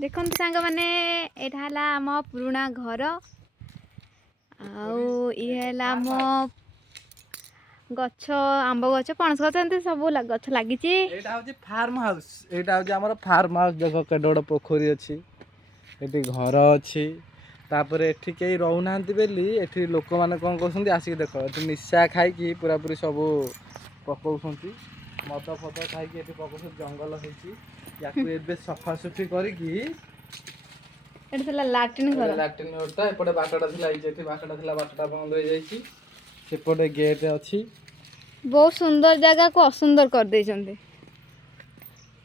देखो सांग मैंने यहाँ आम पुराणा घर आम गछ आंब गछ पणस गछ एमती सब गछ लगी फार्म हाउस यहाँ हूँ आम फार्म हाउस देख केडे बड़ पोखरी अच्छी ये घर अच्छी तापर एठी कहीं रोना बोली एठी लोक मैंने कौन कर आसिक देख ये निशा खाई पूरा पूरी सब पकाउंट मद फद खाई पकाउं जंगल होती सफासफी करके लाट्रिन घर लाट्रिन रोडटा एपटे बाटटा बाटटा बाटटा बंद हो जाइए सेपटे गेट अच्छी बहुत सुंदर जगह को असुंदर कर दे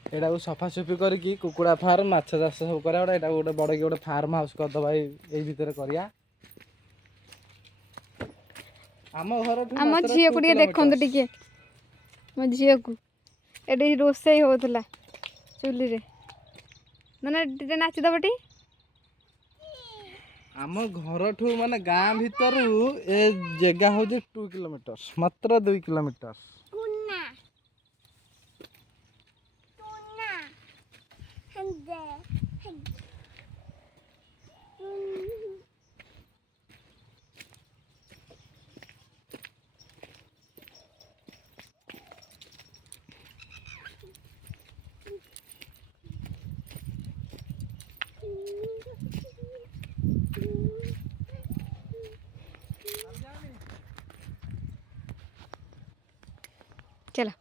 एटा सफासफी करके कुकुड़ा फार्म माछ चाष सब करा गोटे बड़ गोटे फार्म हाउस करदबा ये भितर करिया आम घर आम झील को देखो टे मो झी को ये रोसे होता चुली रे मैंने नाचिदब टी आम घर ठू माने गाँ भितर ए जगह हूँ 2 किलोमीटर मात्र 2 किलोमीटर चलो